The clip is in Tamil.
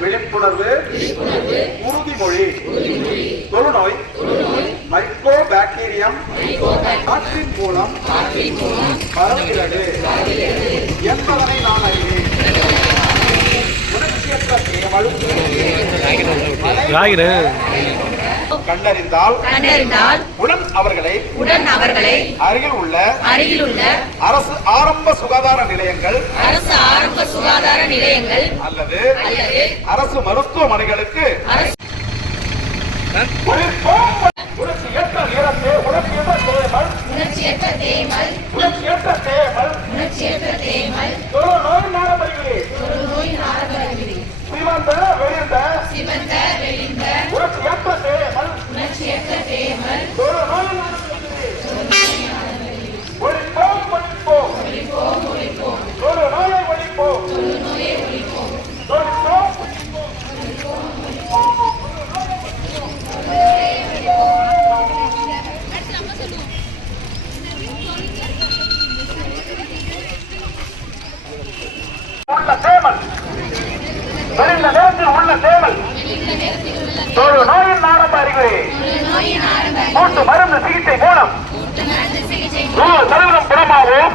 விழிப்புணர்வு உறுதிமொழி. தொழுநோய் மைக்ரோ பாக்டீரியம் காற்றின் மூலம் பரவுகிறது என்பதனை நான் அறிவேன். உணர்ச்சியற்ற தேமல் கண்டறிந்தால் உடன் அவர்களை அருகில் உள்ள அரசு ஆரம்ப சுகாதார நிலையங்கள் அல்லது அரசு மருத்துவமனைகளுக்கு நோயின் ஆரம்ப அறிகுறி கூட்டு மருந்து சிகிச்சை மூலம் 100% குணமாகும்.